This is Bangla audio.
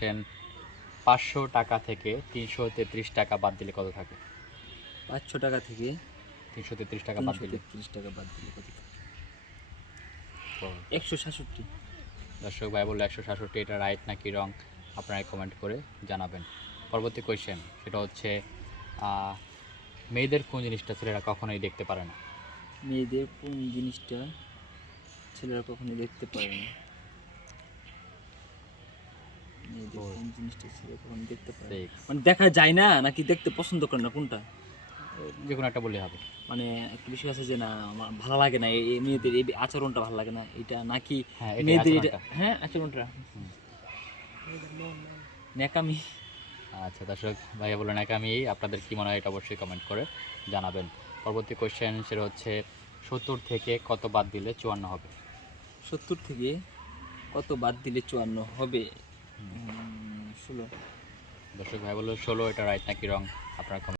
কোশ্চেন পাঁচশো টাকা থেকে তিনশো তেত্রিশ টাকা বাদ দিলে কত থাকে? পাঁচশো টাকা থেকে তিনশো তেত্রিশ টাকা বাদ দিলে। তেত্রিশ টাকা বাদ দিলে কত একশো সাতষট্টি। দর্শক ভাই বলল একশো সাতষট্টি এটা রাইট নাকি রং আপনারা কমেন্ট করে জানাবেন। পরবর্তী কোয়েশ্চেন সেটা হচ্ছে মেয়েদের কোন জিনিসটা ছেলেরা কখনোই দেখতে পারে না? মেয়েদের কোন জিনিসটা ছেলেরা কখনো দেখতে পারে না মেয়েদের ওই। কোন জিনিসটা ছেলেরা কখনো দেখতে পারে। মানে দেখা যায় না নাকি দেখতে পছন্দ করে না কোনটা? যে কোনো একটা বললে হবে। মানে একটা বিষয় আছে যে না আমার ভালো লাগে না এই মেয়েদের এই আচরণটা ভালো লাগে না এটা নাকি হ্যাঁ মেয়েদের এটা হ্যাঁ আচরণটা। ন্যাকামি। আচ্ছা দর্শক ভাইয়া বললেন নাকি আমি আপনাদের কি মনে হয় এটা অবশ্যই কমেন্ট করে জানাবেন। পরবর্তী কোয়েশ্চেন সেটা হচ্ছে সত্তর থেকে কত বাদ দিলে চুয়ান্ন হবে? সত্তর থেকে কত বাদ দিলে চুয়ান্ন হবে? ষোলো দর্শক ভাই বলল ষোলো এটা রাইট নাকি রং আপনার